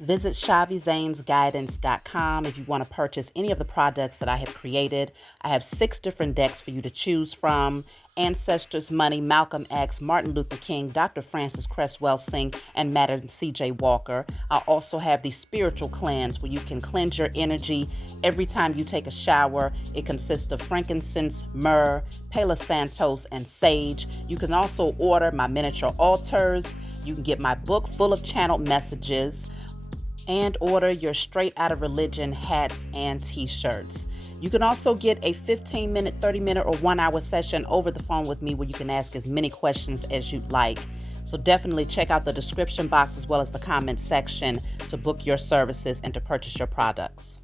Visit ShaviZanesGuidance.com if you want to purchase any of the products that I have created. I have 6 different decks for you to choose from: Ancestors Money, Malcolm X, Martin Luther King, Dr. Francis Cresswell Singh, and Madam C.J. Walker. I also have the Spiritual Cleanse, where you can cleanse your energy every time you take a shower. It consists of frankincense, myrrh, Palo Santos, and sage. You can also order my miniature altars. You can get my book full of channeled messages, and order your Straight Outta Religion hats and t-shirts. You can also get a 15-minute, 30-minute, or 1-hour session over the phone with me where you can ask as many questions as you'd like. So definitely check out the description box as well as the comment section to book your services and to purchase your products.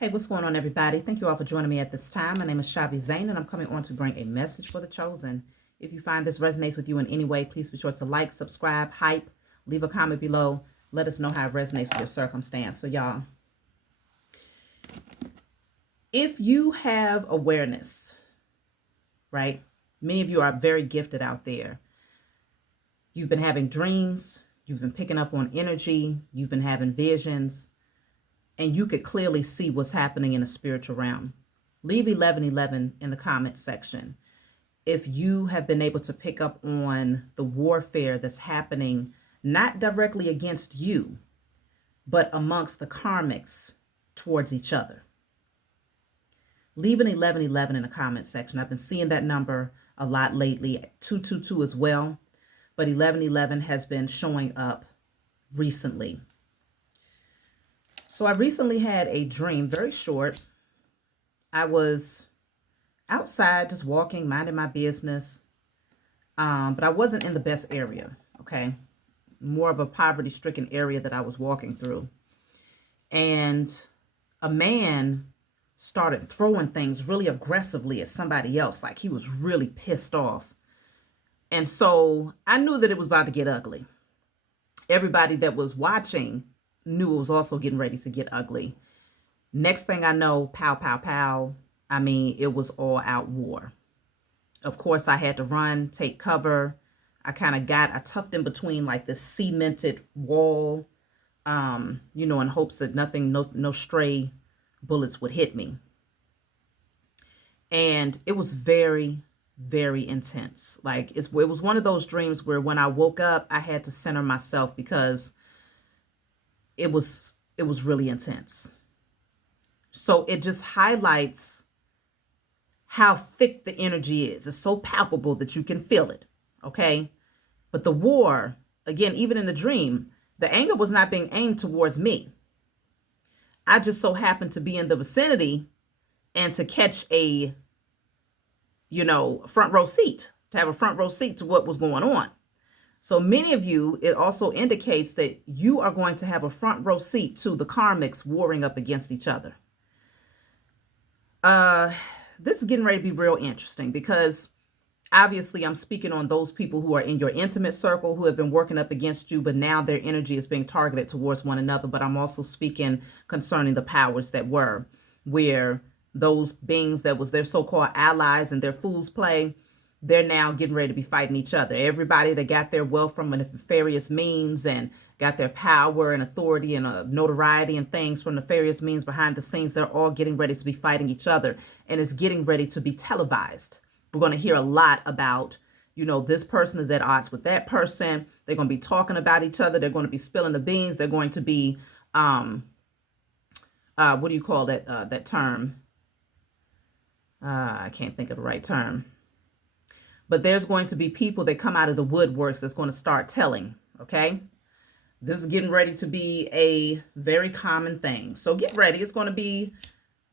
Hey, what's going on, everybody? Thank you all for joining me at this time. My name is Shavi Zane, and I'm coming on to bring a message for the chosen. If you find this resonates with you in any way, please be sure to like, subscribe, hype, leave a comment below. Let us know how it resonates with your circumstance. So, y'all, if you have awareness, right? Many of you are very gifted out there. You've been having dreams. You've been picking up on energy. You've been having visions. And you could clearly see what's happening in the spiritual realm. Leave 1111 in the comment section if you have been able to pick up on the warfare that's happening, not directly against you, but amongst the karmics towards each other. Leave an 1111 in the comment section. I've been seeing that number a lot lately, 222 as well, but 1111 has been showing up recently. So I recently had a dream, very short. I was outside just walking, minding my business, but I wasn't in the best area, okay? More of a poverty-stricken area that I was walking through. And a man started throwing things really aggressively at somebody else, like he was really pissed off. And so I knew that it was about to get ugly. Everybody that was watching knew it was also getting ready to get ugly. Next thing I know, pow, pow, pow. I mean, it was all out war. Of course, I had to run, take cover. I tucked in between like this cemented wall, in hopes that no stray bullets would hit me. And it was very, very intense. Like it was one of those dreams where when I woke up, I had to center myself because it was really intense. So it just highlights how thick the energy is. It's so palpable that you can feel it, okay? But the war, again, even in the dream, the anger was not being aimed towards me. I just so happened to be in the vicinity and to catch a, front row seat, to have a front row seat to what was going on. So many of you, it also indicates that you are going to have a front row seat to the karmics warring up against each other. This is getting ready to be real interesting because obviously I'm speaking on those people who are in your intimate circle who have been working up against you, but now their energy is being targeted towards one another. But I'm also speaking concerning the powers that were, where those beings that was their so-called allies and their fool's play, they're now getting ready to be fighting each other. Everybody that got their wealth from nefarious means and got their power and authority and notoriety and things from nefarious means behind the scenes, they're all getting ready to be fighting each other. And it's getting ready to be televised. We're going to hear a lot about, this person is at odds with that person. They're going to be talking about each other. They're going to be spilling the beans. They're going to be, what do you call that term? I can't think of the right term. But there's going to be people that come out of the woodworks that's going to start telling, okay? This is getting ready to be a very common thing. So get ready. It's going to be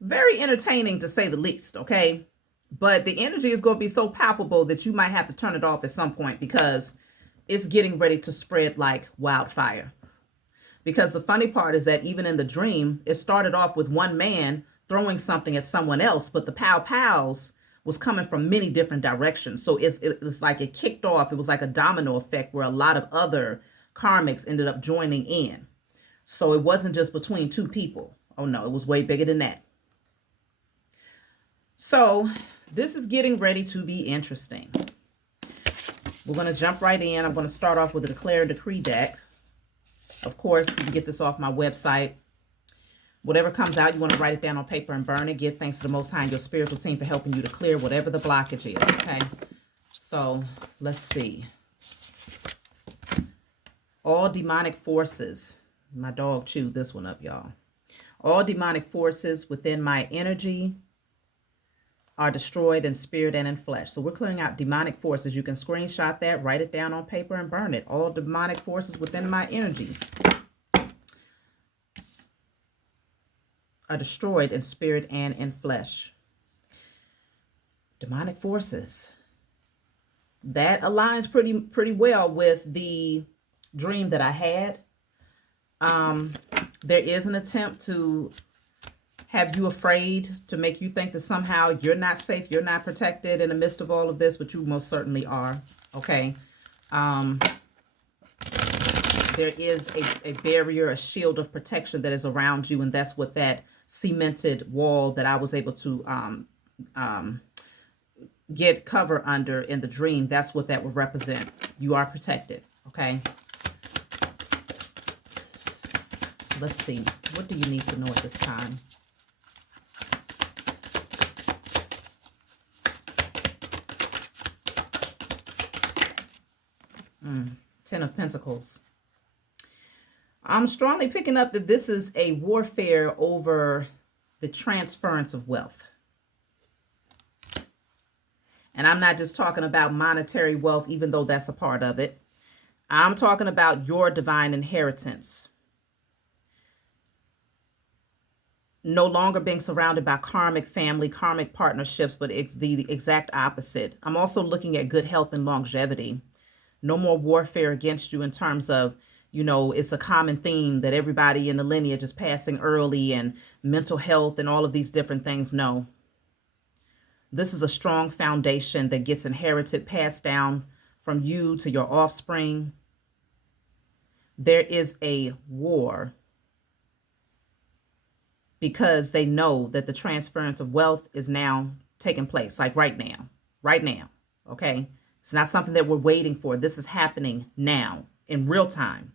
very entertaining to say the least, okay? But the energy is going to be so palpable that you might have to turn it off at some point because it's getting ready to spread like wildfire. Because the funny part is that even in the dream, it started off with one man throwing something at someone else, but the pow-pows was coming from many different directions. So it's like it kicked off. It was like a domino effect where a lot of other karmics ended up joining in. So it wasn't just between two people. Oh no, it was way bigger than that. So This is getting ready to be interesting. We're going to jump right in. I'm going to start off with a Declare and Decree deck. Of course, you can get this off my website. Whatever comes out, you want to write it down on paper and burn it. Give thanks to the Most High and your spiritual team for helping you to clear whatever the blockage is, okay? So, let's see. All demonic forces. My dog chewed this one up, y'all. All demonic forces within my energy are destroyed in spirit and in flesh. So we're clearing out demonic forces. You can screenshot that, write it down on paper and burn it. All demonic forces within my energy are destroyed in spirit and in flesh. Demonic forces. That aligns pretty well with the dream that I had. There is an attempt to have you afraid, to make you think that somehow you're not safe, you're not protected in the midst of all of this, but you most certainly are. Okay. There is a barrier, a shield of protection that is around you, and that's what that cemented wall that I was able to get cover under in the dream, that's what that would represent. You are protected. Okay. Let's see. What do you need to know at this time? Ten of Pentacles. I'm strongly picking up that this is a warfare over the transference of wealth. And I'm not just talking about monetary wealth, even though that's a part of it. I'm talking about your divine inheritance. No longer being surrounded by karmic family, karmic partnerships, but it's the exact opposite. I'm also looking at good health and longevity. No more warfare against you in terms of, you know, it's a common theme that everybody in the lineage is passing early and mental health and all of these different things. No. This is a strong foundation that gets inherited, passed down from you to your offspring. There is a war because they know that the transference of wealth is now taking place, like right now, okay? It's not something that we're waiting for. This is happening now in real time.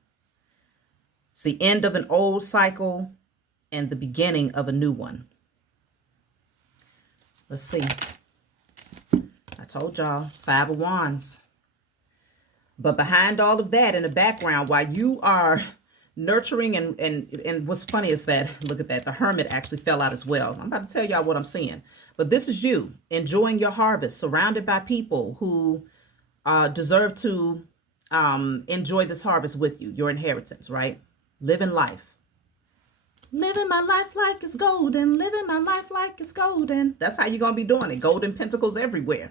It's the end of an old cycle and the beginning of a new one. Let's see. I told y'all, 5 of Wands. But behind all of that, in the background, while you are nurturing and what's funny is that, look at that, the hermit actually fell out as well. I'm about to tell y'all what I'm seeing. But this is you enjoying your harvest, surrounded by people who deserve to enjoy this harvest with you, your inheritance, right? Living life. Living my life like it's golden. Living my life like it's golden. That's how you're going to be doing it. Golden pentacles everywhere.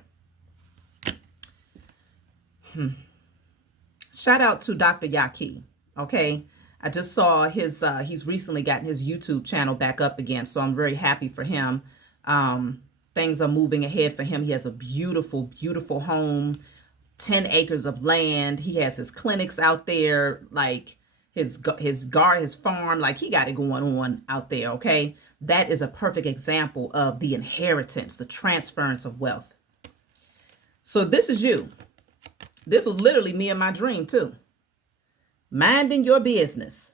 Shout out to Dr. Yaki. Okay. I just saw his, he's recently gotten his YouTube channel back up again. So I'm very happy for him. Things are moving ahead for him. He has a beautiful, beautiful home, 10 acres of land. He has his clinics out there, like his farm, like he got it going on out there. Okay. That is a perfect example of the inheritance, the transference of wealth. So this is you. This was literally me in my dream too. Minding your business.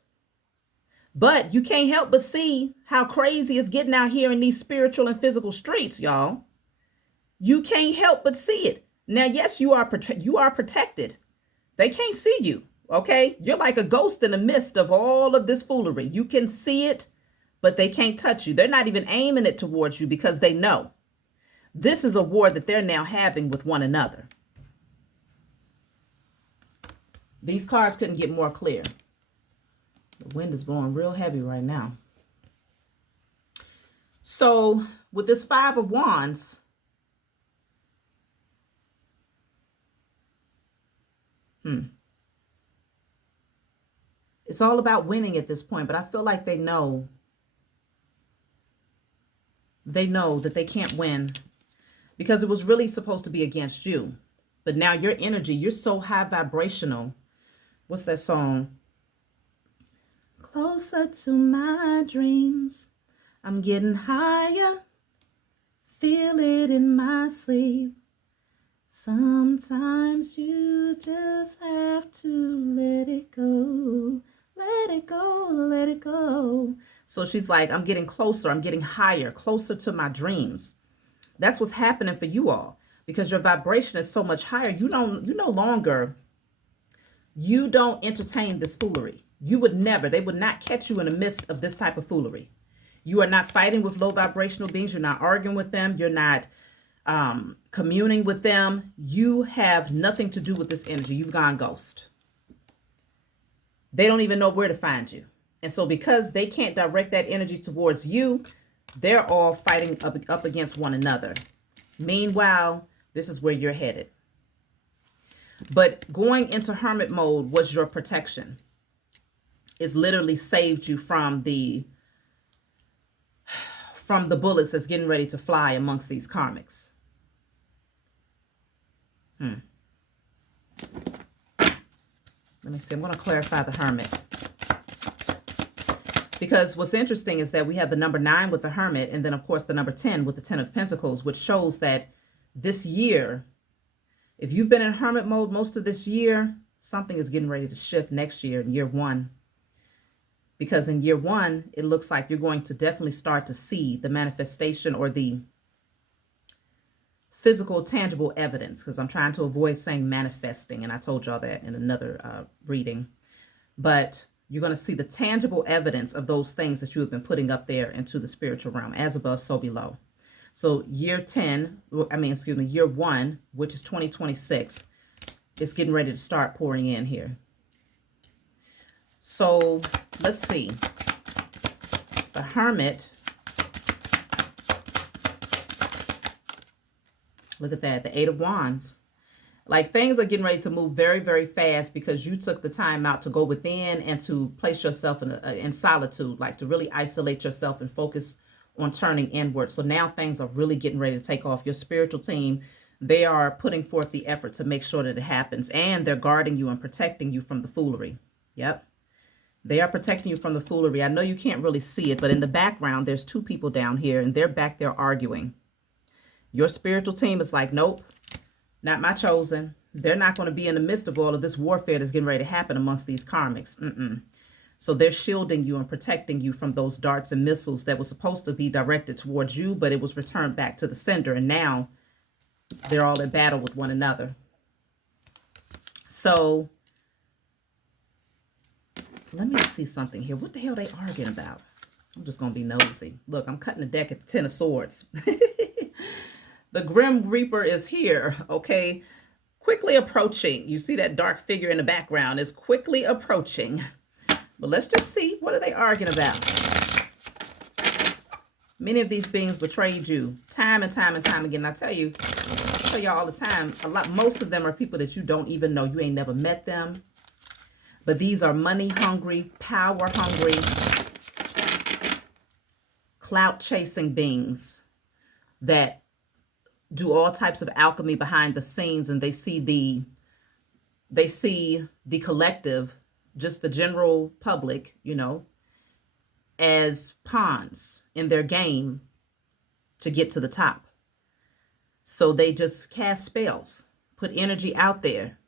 But you can't help but see how crazy it's getting out here in these spiritual and physical streets, y'all. You can't help but see it. Now, yes, you are protected. They can't see you, okay? You're like a ghost in the midst of all of this foolery. You can see it, but they can't touch you. They're not even aiming it towards you because they know. This is a war that they're now having with one another. These cards couldn't get more clear. The wind is blowing real heavy right now. So with this 5 of Wands, it's all about winning at this point, but I feel like they know that they can't win because it was really supposed to be against you. But now your energy, you're so high vibrational. What's that song? Closer to my dreams. I'm getting higher. Feel it in my sleep. Sometimes you just have to let it go. Let it go, let it go. So she's like, I'm getting closer, I'm getting higher, closer to my dreams. That's what's happening for you all, because your vibration is so much higher. You no longer, you don't entertain this foolery. You would never, they would not catch you in the midst of this type of foolery. You are not fighting with low vibrational beings. You're not arguing with them. You're not communing with them. You have nothing to do with this energy. You've gone ghost. They don't even know where to find you. And so because they can't direct that energy towards you, they're all fighting up against one another. Meanwhile, this is where you're headed. But going into hermit mode was your protection. It's literally saved you from the bullets that's getting ready to fly amongst these karmics. Let me see. I'm going to clarify the hermit. Because what's interesting is that we have the number 9 with the hermit, and then, of course, the number 10 with the 10 of Pentacles, which shows that this year, if you've been in hermit mode most of this year, something is getting ready to shift next year in year 1. Because in year 1, it looks like you're going to definitely start to see the manifestation or the physical, tangible evidence, because I'm trying to avoid saying manifesting, and I told y'all that in another reading. But you're going to see the tangible evidence of those things that you have been putting up there into the spiritual realm, as above, so below. So year 1, which is 2026, is getting ready to start pouring in here. So let's see. The hermit. Look at that. The 8 of Wands. Like, things are getting ready to move very, very fast because you took the time out to go within and to place yourself in solitude, like to really isolate yourself and focus on turning inward. So now things are really getting ready to take off. Your spiritual team, they are putting forth the effort to make sure that it happens. And they're guarding you and protecting you from the foolery. Yep. They are protecting you from the foolery. I know you can't really see it, but in the background, there's 2 people down here, and they're back there arguing. Your spiritual team is like, nope, not my chosen. They're not going to be in the midst of all of this warfare that's getting ready to happen amongst these karmics. So they're shielding you and protecting you from those darts and missiles that were supposed to be directed towards you, but it was returned back to the sender. And now they're all in battle with one another. So let me see something here. What the hell are they arguing about? I'm just going to be nosy. Look, I'm cutting the deck at the 10 of Swords. The Grim Reaper is here, okay? Quickly approaching. You see that dark figure in the background is quickly approaching. But let's just see. What are they arguing about? Many of these beings betrayed you time and time and time again. I tell y'all all the time, most of them are people that you don't even know. You ain't never met them. But these are money hungry, power hungry, clout chasing beings that do all types of alchemy behind the scenes, and they see the collective, just the general public, as pawns in their game to get to the top. So they just cast spells, put energy out there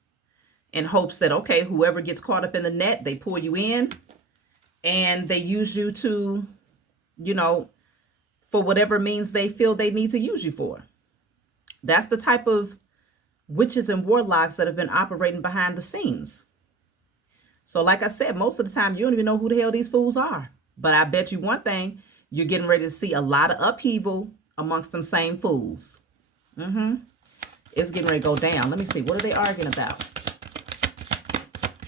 in hopes that, okay, whoever gets caught up in the net, they pull you in and they use you to, for whatever means they feel they need to use you for. That's the type of witches and warlocks that have been operating behind the scenes. So like I said, most of the time, you don't even know who the hell these fools are. But I bet you one thing, you're getting ready to see a lot of upheaval amongst them same fools. It's getting ready to go down. Let me see. What are they arguing about?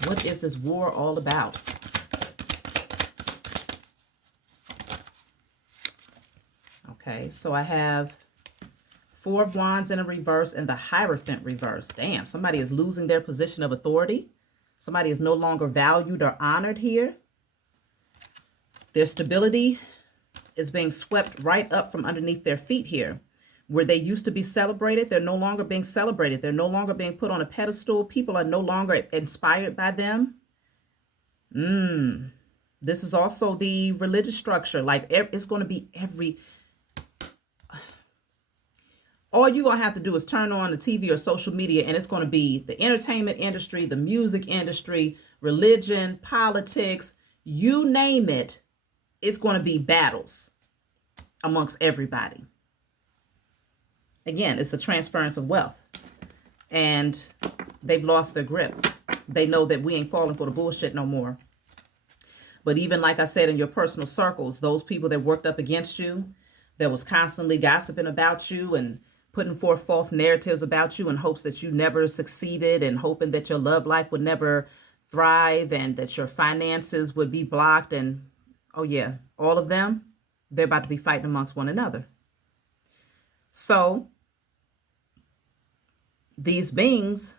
What is this war all about? Okay, so I have 4 of Wands in a reverse and the Hierophant reverse. Damn, somebody is losing their position of authority. Somebody is no longer valued or honored here. Their stability is being swept right up from underneath their feet here. Where they used to be celebrated, they're no longer being celebrated. They're no longer being put on a pedestal. People are no longer inspired by them. This is also the religious structure. Like, it's going to be All you're going to have to do is turn on the TV or social media, and it's going to be the entertainment industry, the music industry, religion, politics, you name it. It's going to be battles amongst everybody. Again, it's the transference of wealth. And they've lost their grip. They know that we ain't falling for the bullshit no more. But even like I said, in your personal circles, those people that worked up against you, that was constantly gossiping about you and putting forth false narratives about you in hopes that you never succeeded and hoping that your love life would never thrive and that your finances would be blocked. And oh yeah, all of them, they're about to be fighting amongst one another. So these beings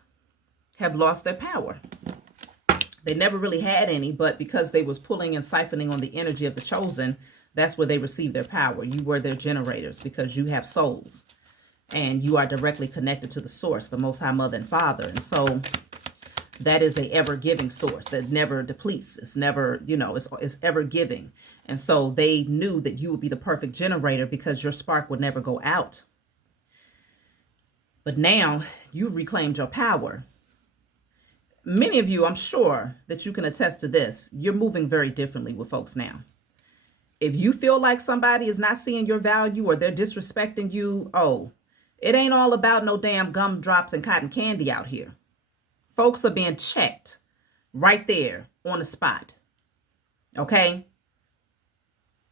have lost their power. They never really had any, but because they was pulling and siphoning on the energy of the chosen, that's where they received their power. You were their generators because you have souls and you are directly connected to the source, the Most High Mother and Father. And so that is a ever giving source that never depletes. It's never, it's ever giving. And so they knew that you would be the perfect generator because your spark would never go out. But now you've reclaimed your power. Many of you, I'm sure that you can attest to this. You're moving very differently with folks now. If you feel like somebody is not seeing your value or they're disrespecting you, oh, it ain't all about no damn gumdrops and cotton candy out here. Folks are being checked right there on the spot. Okay?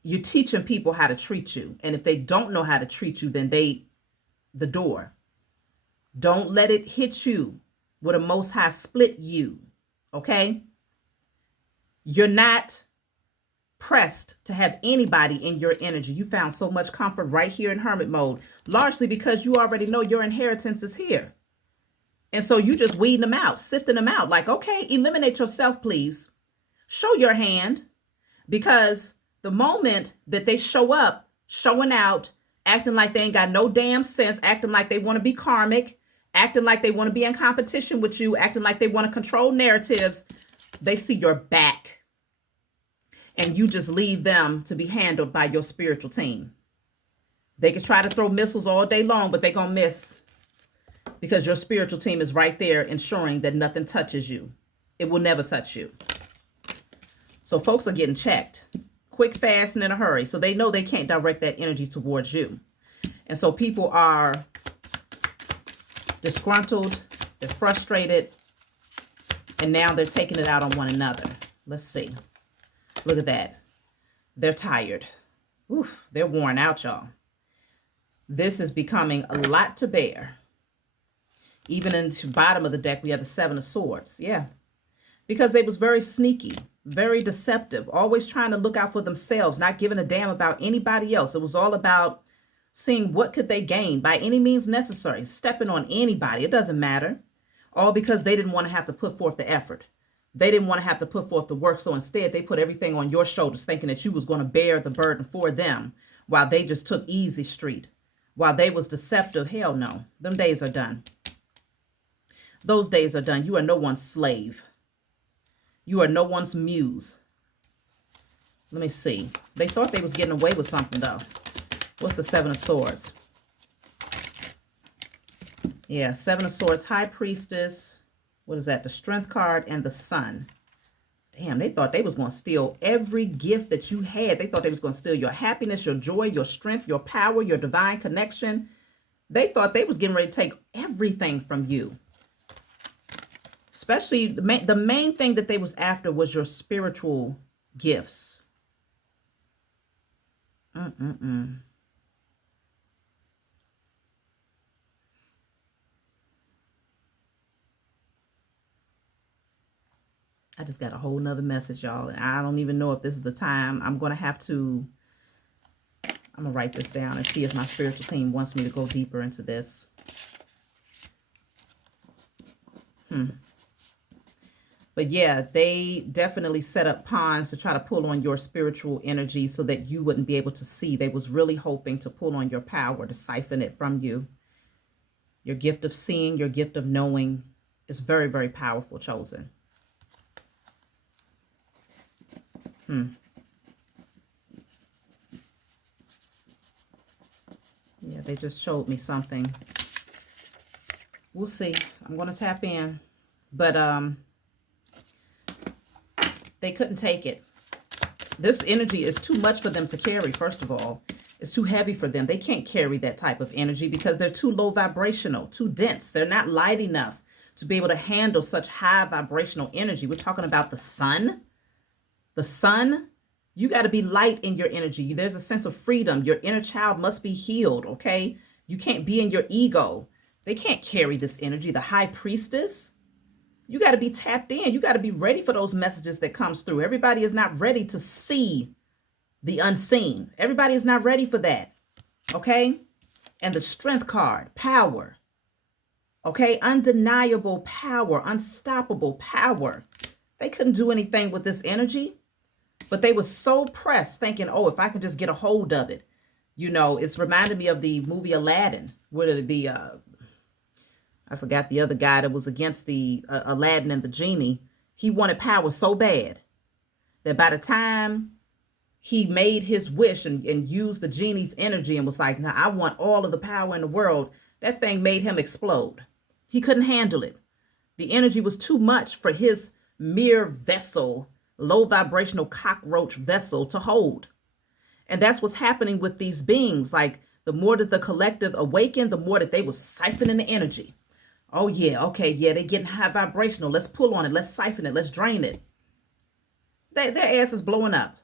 You're teaching people how to treat you. And if they don't know how to treat you, then the door. Don't let it hit you with a Most High split you. Okay? You're not pressed to have anybody in your energy. You found so much comfort right here in hermit mode, largely because you already know your inheritance is here. And so you just weeding them out, sifting them out. Like, okay, eliminate yourself, please. Show your hand. Because the moment that they show up, showing out, acting like they ain't got no damn sense, acting like they want to be karmic, acting like they want to be in competition with you, acting like they want to control narratives, they see your back. And you just leave them to be handled by your spiritual team. They can try to throw missiles all day long, but they're going to miss. Because your spiritual team is right there ensuring that nothing touches you. It will never touch you. So folks are getting checked. Quick, fast, and in a hurry. So they know they can't direct that energy towards you. And so people are disgruntled. They're frustrated. And now they're taking it out on one another. Let's see. Look at that. They're tired. Oof, they're worn out, y'all. This is becoming a lot to bear. Even in the bottom of the deck, we have the Seven of Swords. Yeah. Because they was very sneaky, very deceptive, always trying to look out for themselves, not giving a damn about anybody else. It was all about seeing what could they gain by any means necessary, stepping on anybody. It doesn't matter. All because they didn't want to have to put forth the effort. They didn't want to have to put forth the work. So instead, they put everything on your shoulders, thinking that you was going to bear the burden for them while they just took easy street, while they was deceptive. Hell no. Them days are done. Those days are done. You are no one's slave. You are no one's muse. Let me see. They thought they was getting away with something, though. What's the Seven of Swords? Yeah, Seven of Swords, High Priestess. What is that? The Strength card and the Sun. Damn, they thought they was going to steal every gift that you had. They thought they was going to steal your happiness, your joy, your strength, your power, your divine connection. They thought they was getting ready to take everything from you. Especially the main thing that they was after was your spiritual gifts. I just got a whole nother message, y'all. And I don't even know if this is the time. I'm going to write this down and see if my spiritual team wants me to go deeper into this. But yeah, they definitely set up pawns to try to pull on your spiritual energy so that you wouldn't be able to see. They was really hoping to pull on your power, to siphon it from you. Your gift of seeing, your gift of knowing is very, very powerful, chosen. Yeah, they just showed me something. We'll see. I'm going to tap in. But they couldn't take it. This energy is too much for them to carry, first of all. It's too heavy for them. They can't carry that type of energy because they're too low vibrational, too dense. They're not light enough to be able to handle such high vibrational energy. We're talking about the sun. The sun, you got to be light in your energy. There's a sense of freedom. Your inner child must be healed, okay? You can't be in your ego. They can't carry this energy. The high priestess, you got to be tapped in. You got to be ready for those messages that comes through. Everybody is not ready to see the unseen. Everybody is not ready for that. Okay? And the strength card, power. Okay? Undeniable power, unstoppable power. They couldn't do anything with this energy, but they were so pressed thinking, oh, if I could just get a hold of it. You know, it's reminded me of the movie Aladdin, where I forgot the other guy that was against the Aladdin and the genie. He wanted power so bad that by the time he made his wish and used the genie's energy and was like, now I want all of the power in the world, that thing made him explode. He couldn't handle it. The energy was too much for his mere vessel, low vibrational cockroach vessel to hold. And that's what's happening with these beings. Like the more that the collective awakened, the more that they were siphoning the energy. Oh yeah, okay, yeah, they're getting high vibrational. Let's pull on it. Let's siphon it. Let's drain it. Their ass is blowing up.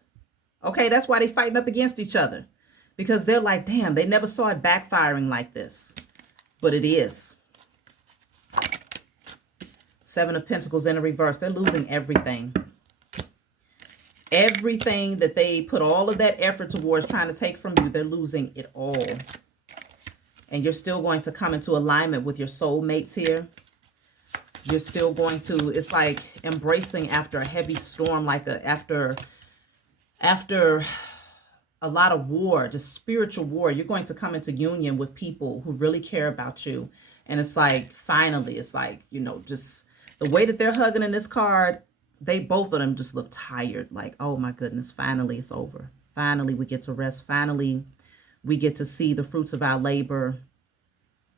Okay, that's why they fighting up against each other. Because they're like, damn, they never saw it backfiring like this. But it is. Seven of Pentacles in a reverse. They're losing everything. Everything that they put all of that effort towards trying to take from you, they're losing it all. And you're still going to come into alignment with your soulmates here. You're still going to, it's like embracing after a heavy storm, like after a lot of war, just spiritual war. You're going to come into union with people who really care about you. And it's like, finally, it's like, you know, just the way that they're hugging in this card, both of them just look tired. Like, oh my goodness, finally it's over. Finally, we get to rest. Finally, we get to see the fruits of our labor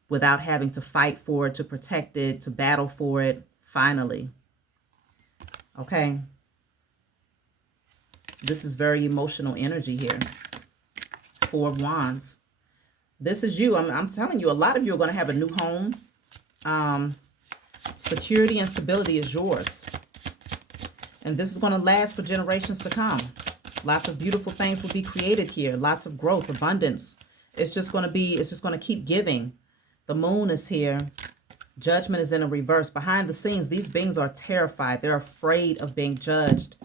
without having to fight for it, to protect it, to battle for it. Finally. Okay. This is very emotional energy here. Four of Wands. This is you. I'm telling you, a lot of you are going to have a new home. Security and stability is yours. And this is going to last for generations to come. Lots of beautiful things will be created here. Lots of growth, abundance. It's just going to keep giving. The moon is here. Judgment is in a reverse. Behind the scenes, these beings are terrified. They're afraid of being judged.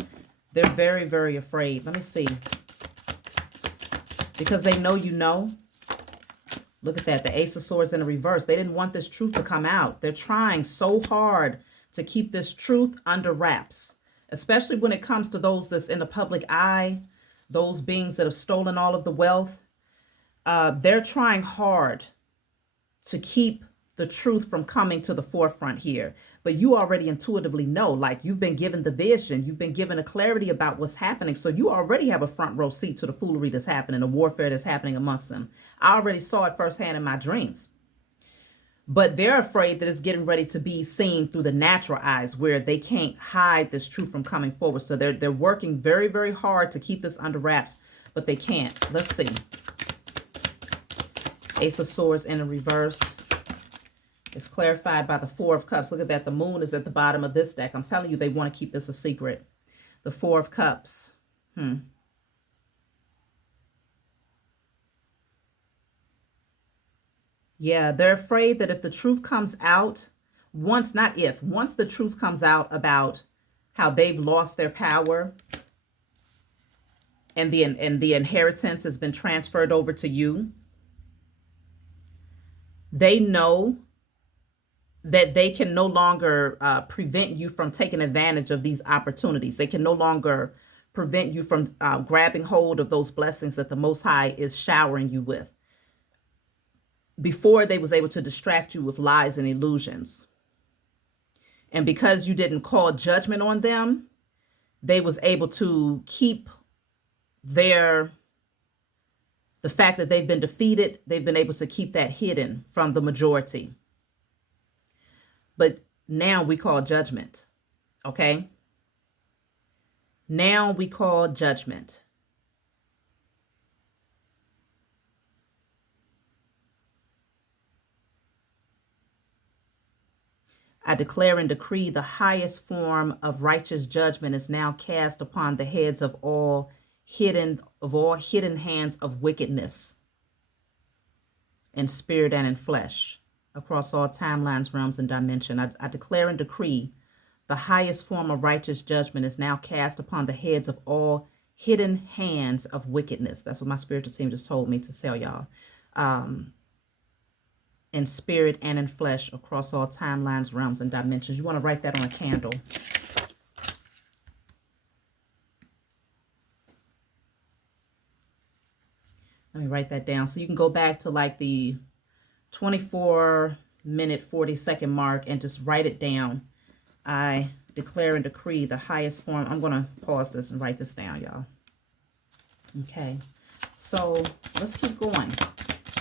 They're very, very afraid. Let me see. Because they know you know. Look at that. The Ace of Swords in a reverse. They didn't want this truth to come out. They're trying so hard to keep this truth under wraps. Especially when it comes to those that's in the public eye. Those beings that have stolen all of the wealth. They're trying hard to keep the truth from coming to the forefront here. But you already intuitively know, like you've been given the vision, you've been given a clarity about what's happening. So you already have a front row seat to the foolery that's happening, the warfare that's happening amongst them. I already saw it firsthand in my dreams. But they're afraid that it's getting ready to be seen through the natural eyes where they can't hide this truth from coming forward. So they're working very, very hard to keep this under wraps, but they can't. Let's see. Ace of Swords in a reverse. It's clarified by the Four of Cups. Look at that. The moon is at the bottom of this deck. I'm telling you, they want to keep this a secret. The Four of Cups. Yeah, they're afraid that if the truth comes out, once the truth comes out about how they've lost their power and the inheritance has been transferred over to you, they know that they can no longer prevent you from taking advantage of these opportunities. They can no longer prevent you from grabbing hold of those blessings that the Most High is showering you with. Before, they was able to distract you with lies and illusions. And because you didn't call judgment on them, they was able to keep their The fact that they've been defeated, they've been able to keep that hidden from the majority. But now we call judgment, okay? Now we call judgment. I declare and decree the highest form of righteous judgment is now cast upon the heads of all hidden hands of wickedness in spirit and in flesh across all timelines, realms, and dimension. I declare and decree the highest form of righteous judgment is now cast upon the heads of all hidden hands of wickedness. That's what my spiritual team just told me to tell y'all. In spirit and in flesh across all timelines, realms, and dimensions. You want to write that on a candle. Let me write that down. So you can go back to like the 24-minute, 40-second mark and just write it down. I declare and decree the highest form. I'm going to pause this and write this down, y'all. Okay. So let's keep going.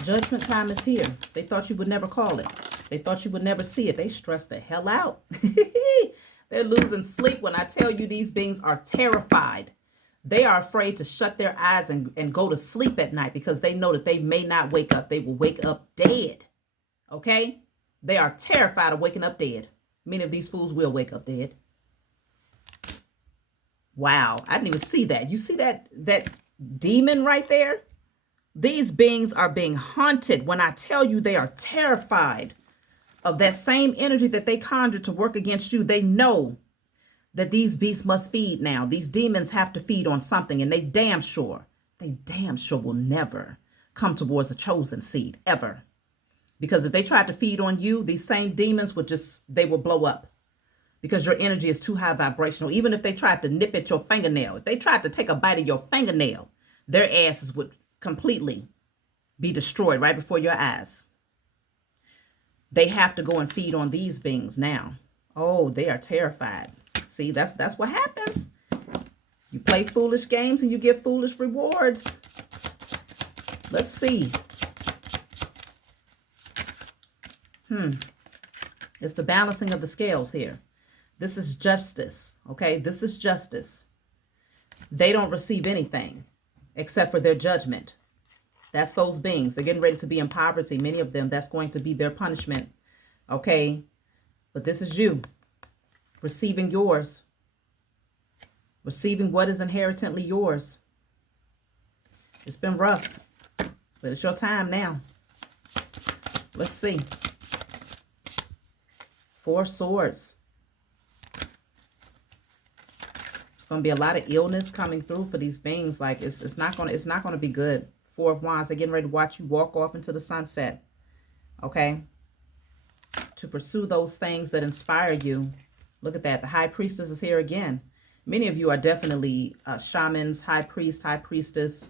Judgment time is here. They thought you would never call it. They thought you would never see it. They stressed the hell out. They're losing sleep when I tell you these beings are terrified. They are afraid to shut their eyes and go to sleep at night because they know that they may not wake up. They will wake up dead. Okay? They are terrified of waking up dead. Many of these fools will wake up dead. Wow. I didn't even see that. You see that demon right there? These beings are being haunted when I tell you they are terrified of that same energy that they conjured to work against you. They know that these beasts must feed now. These demons have to feed on something, and they damn sure will never come towards a chosen seed, ever. Because if they tried to feed on you, these same demons they will blow up because your energy is too high vibrational. Even if they tried to nip at your fingernail, if they tried to take a bite of your fingernail, their asses would completely be destroyed right before your eyes. They have to go and feed on these beings now. Oh, they are terrified. See, that's what happens. You play foolish games and you get foolish rewards. Let's see. It's the balancing of the scales here. This is justice, okay? This is justice. They don't receive anything except for their judgment. That's those beings. They're getting ready to be in poverty. Many of them, that's going to be their punishment. Okay? But this is you receiving yours. Receiving what is inherently yours. It's been rough, but it's your time now. Let's see. 4 swords. Going to be a lot of illness coming through for these beings. Like it's not going to be good. 4 of Wands. They're getting ready to watch you walk off into the sunset. Okay? To pursue those things that inspire you. Look at that. The High Priestess is here again. Many of you are definitely shamans, high priest, high priestess.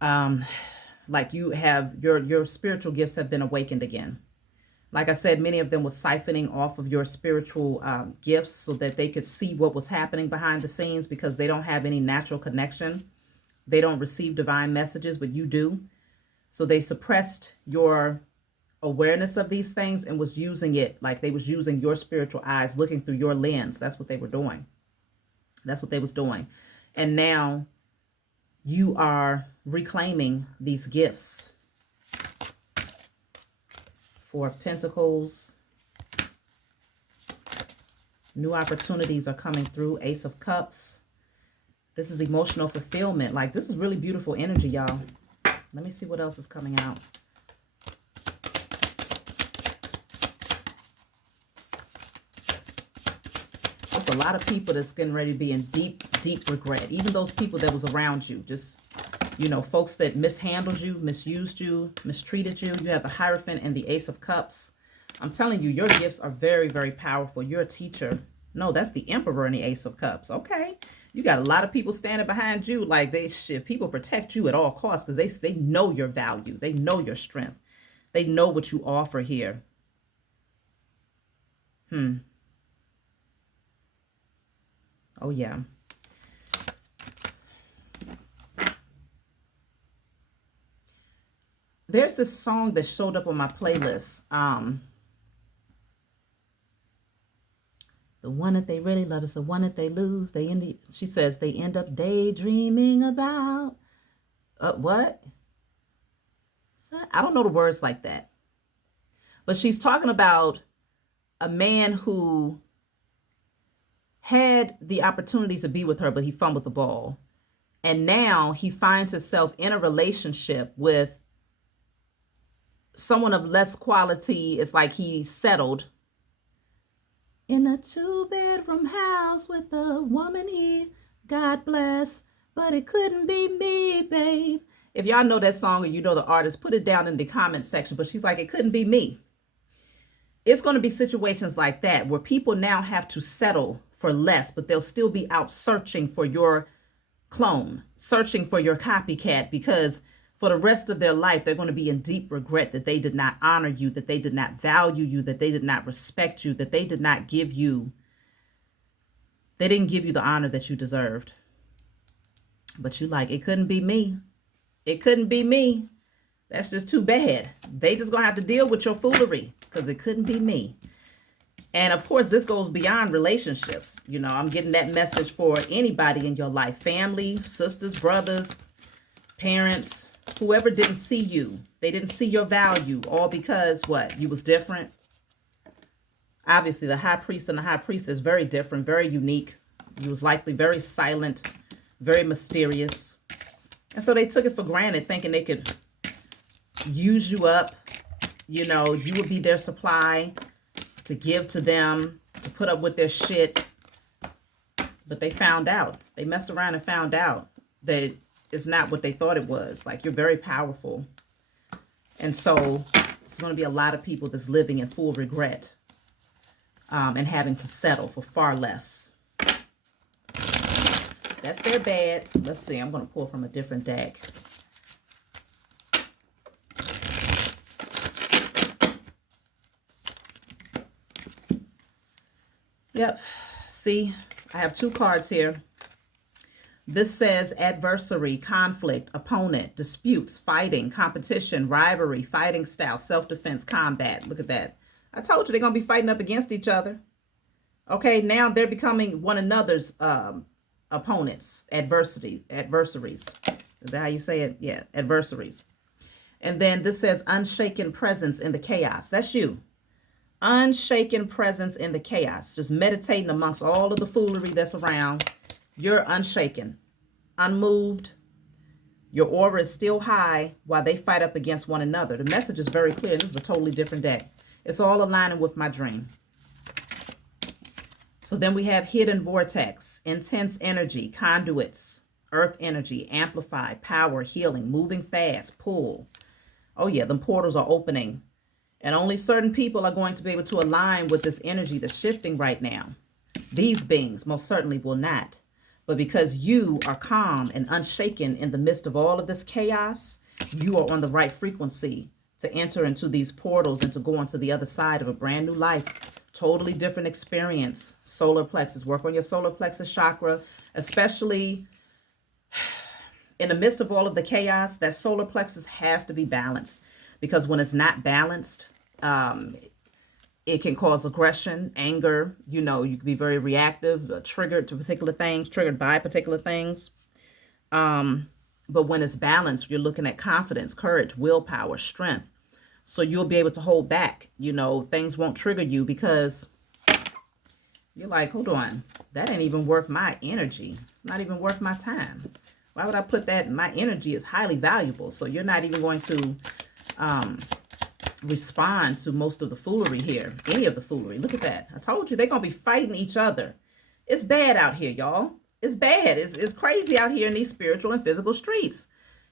Like you have your spiritual gifts have been awakened again. Like I said, many of them were siphoning off of your spiritual gifts so that they could see what was happening behind the scenes because they don't have any natural connection. They don't receive divine messages, but you do. So they suppressed your awareness of these things and was using it like they was using your spiritual eyes, looking through your lens. That's what they were doing. That's what they was doing. And now you are reclaiming these gifts. 4 of Pentacles. New opportunities are coming through. Ace of Cups. This is emotional fulfillment. Like, this is really beautiful energy, y'all. Let me see what else is coming out. There's a lot of people that's getting ready to be in deep, deep regret. Even those people that was around you. Just, you know, folks that mishandled you, misused you, mistreated you. You have the Hierophant and the Ace of Cups. I'm telling you, your gifts are very, very powerful. You're a teacher. No, that's the Emperor and the Ace of Cups. Okay. You got a lot of people standing behind you. Like, people protect you at all costs because they know your value. They know your strength. They know what you offer here. Oh, yeah. there's this song that showed up on my playlist. The one that they really love is the one that they lose. She says they end up daydreaming about what? I don't know the words like that. But she's talking about a man who had the opportunity to be with her, but he fumbled the ball. And now he finds himself in a relationship with someone of less quality. It's like he settled in a 2-bedroom house with a woman he, God bless, but it couldn't be me, babe. If y'all know that song or you know the artist, put it down in the comment section. But she's like, it couldn't be me. It's going to be situations like that where people now have to settle for less, but they'll still be out searching for your clone, searching for your copycat, because for the rest of their life, they're going to be in deep regret that they did not honor you, that they did not value you, that they did not respect you, that they did not give you, they didn't give you the honor that you deserved. But you like, it couldn't be me. It couldn't be me. That's just too bad. They just gonna have to deal with your foolery because it couldn't be me. And of course, this goes beyond relationships. You know, I'm getting that message for anybody in your life, family, sisters, brothers, parents, whoever didn't see you. They didn't see your value, all because what? You was different. Obviously, the high priest and the high priestess is very different, very unique. You was likely very silent, very mysterious. And so they took it for granted, thinking they could use you up. You know, you would be their supply to give to them, to put up with their shit. But they found out. They messed around and found out that it's not what they thought it was. Like, you're very powerful. And so it's going to be a lot of people that's living in full regret and having to settle for far less. That's their bad. Let's see. I'm going to pull from a different deck. Yep. See, I have 2 cards here. This says adversary, conflict, opponent, disputes, fighting, competition, rivalry, fighting style, self-defense, combat. Look at that. I told you they're going to be fighting up against each other. Okay, now they're becoming one another's opponents, adversaries. Is that how you say it? Yeah, adversaries. And then this says unshaken presence in the chaos. That's you. Unshaken presence in the chaos. Just meditating amongst all of the foolery that's around. You're unshaken, unmoved. Your aura is still high while they fight up against one another. The message is very clear. This is a totally different deck. It's all aligning with my dream. So then we have hidden vortex, intense energy, conduits, earth energy, amplify, power, healing, moving fast, pull. Oh yeah, the portals are opening. And only certain people are going to be able to align with this energy that's shifting right now. These beings most certainly will not. But because you are calm and unshaken in the midst of all of this chaos, you are on the right frequency to enter into these portals and to go on to the other side of a brand new life. Totally different experience. Solar plexus. Work on your solar plexus chakra, especially in the midst of all of the chaos. That solar plexus has to be balanced, because when it's not balanced, it can cause aggression, anger. You know, you can be very reactive, triggered to particular things, triggered by particular things. But when it's balanced, you're looking at confidence, courage, willpower, strength. So you'll be able to hold back. You know, things won't trigger you because you're like, hold on, that ain't even worth my energy. It's not even worth my time. Why would I put that? My energy is highly valuable. So you're not even going to respond to most of the foolery here. Any of the foolery. Look at that. I told you they're going to be fighting each other. It's bad out here, y'all. It's bad. It's crazy out here in these spiritual and physical streets.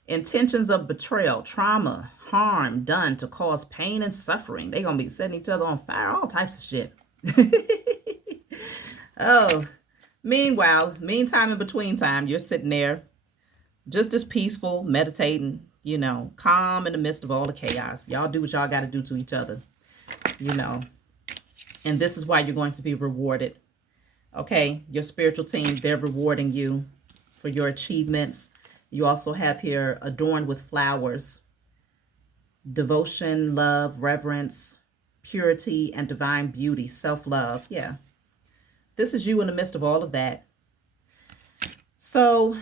Intentions of betrayal, trauma, harm done to cause pain and suffering. They're going to be setting each other on fire. All types of shit. Oh, meantime in between time, you're sitting there just as peaceful, meditating, you know, calm in the midst of all the chaos. Y'all do what y'all got to do to each other, you know. And this is why you're going to be rewarded. Okay, your spiritual team, they're rewarding you for your achievements. You also have here adorned with flowers. devotion, love, reverence, purity, and divine beauty, self-love. Yeah, this is you in the midst of all of that. So,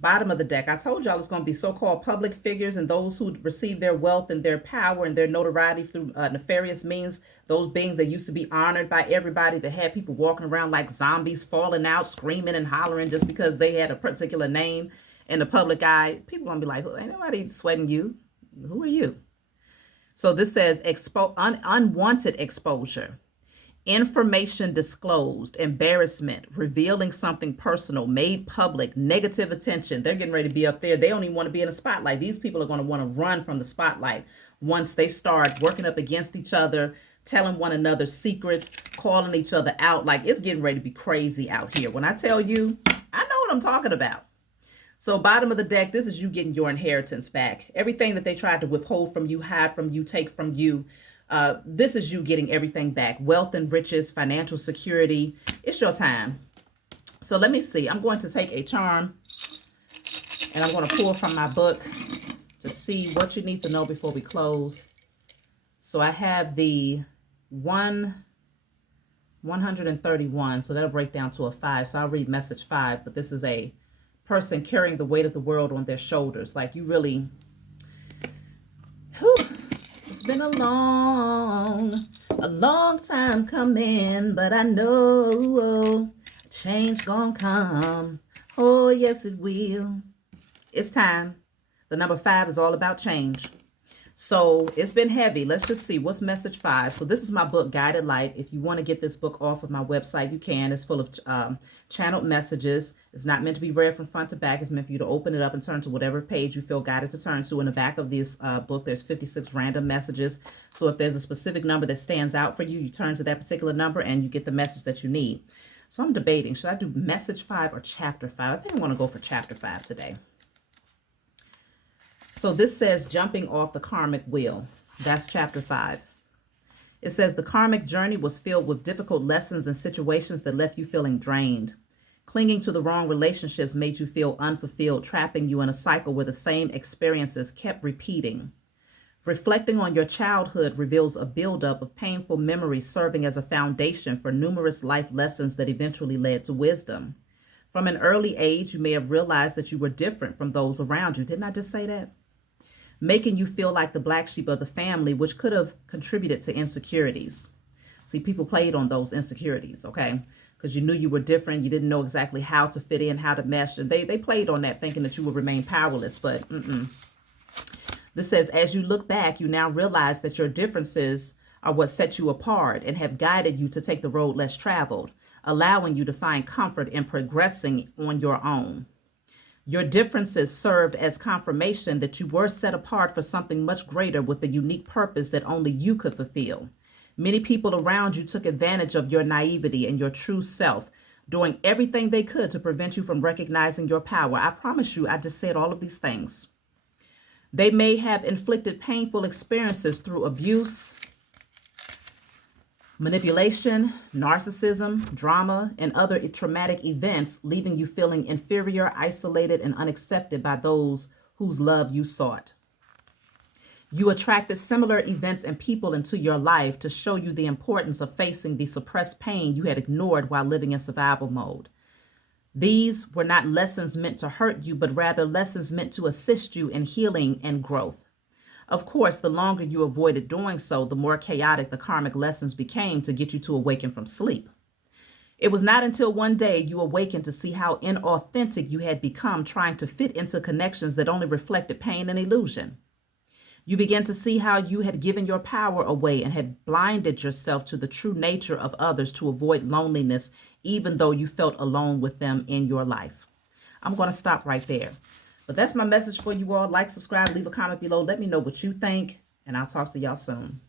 bottom of the deck, I told y'all it's going to be so-called public figures and those who receive their wealth and their power and their notoriety through nefarious means. Those beings that used to be honored by everybody, that had people walking around like zombies, falling out, screaming and hollering just because they had a particular name in the public eye. People going to be like, ain't nobody sweating you. Who are you? So this says unwanted exposure. Information disclosed, embarrassment, revealing something personal, made public, negative attention. They're getting ready to be up there. They don't even want to be in the spotlight. These people are going to want to run from the spotlight once they start working up against each other, telling one another secrets, calling each other out. Like, it's getting ready to be crazy out here. When I tell you, I know what I'm talking about. So bottom of the deck, this is you getting your inheritance back. Everything that they tried to withhold from you, hide from you, take from you, this is you getting everything back. Wealth and riches, financial security. It's your time. So let me see. I'm going to take a charm and I'm going to pull from my book to see what you need to know before we close. So I have the 131. So that'll break down to a 5. So I'll read message 5. But this is a person carrying the weight of the world on their shoulders. Like, you really... Whew. It's been a long time coming, but I know change gonna come. Oh, yes, it will. It's time. The number 5 is all about change. So it's been heavy. Let's just see. What's message 5? So this is my book, Guided Light. If you want to get this book off of my website, you can. It's full of channeled messages. It's not meant to be read from front to back. It's meant for you to open it up and turn to whatever page you feel guided to turn to. In the back of this book, there's 56 random messages. So if there's a specific number that stands out for you, you turn to that particular number and you get the message that you need. So I'm debating, should I do message 5 or chapter 5? I think I want to go for chapter 5 today. So this says jumping off the karmic wheel. That's chapter 5. It says the karmic journey was filled with difficult lessons and situations that left you feeling drained. Clinging to the wrong relationships made you feel unfulfilled, trapping you in a cycle where the same experiences kept repeating. Reflecting on your childhood reveals a buildup of painful memories serving as a foundation for numerous life lessons that eventually led to wisdom. From an early age, you may have realized that you were different from those around you. Didn't I just say that? Making you feel like the black sheep of the family, which could have contributed to insecurities. See, people played on those insecurities, okay? Because you knew you were different. You didn't know exactly how to fit in, how to mesh. And they played on that, thinking that you would remain powerless, but This says, as you look back, you now realize that your differences are what set you apart and have guided you to take the road less traveled, allowing you to find comfort in progressing on your own. Your differences served as confirmation that you were set apart for something much greater with a unique purpose that only you could fulfill. Many people around you took advantage of your naivety and your true self, doing everything they could to prevent you from recognizing your power. I promise you, I just said all of these things. They may have inflicted painful experiences through abuse, manipulation, narcissism, drama, and other traumatic events, leaving you feeling inferior, isolated, and unaccepted by those whose love you sought. You attracted similar events and people into your life to show you the importance of facing the suppressed pain you had ignored while living in survival mode. These were not lessons meant to hurt you, but rather lessons meant to assist you in healing and growth. Of course, the longer you avoided doing so, the more chaotic the karmic lessons became to get you to awaken from sleep. It was not until one day you awakened to see how inauthentic you had become, trying to fit into connections that only reflected pain and illusion. You began to see how you had given your power away and had blinded yourself to the true nature of others to avoid loneliness, even though you felt alone with them in your life. I'm going to stop right there. But that's my message for you all. Like, subscribe, leave a comment below. Let me know what you think, and I'll talk to y'all soon.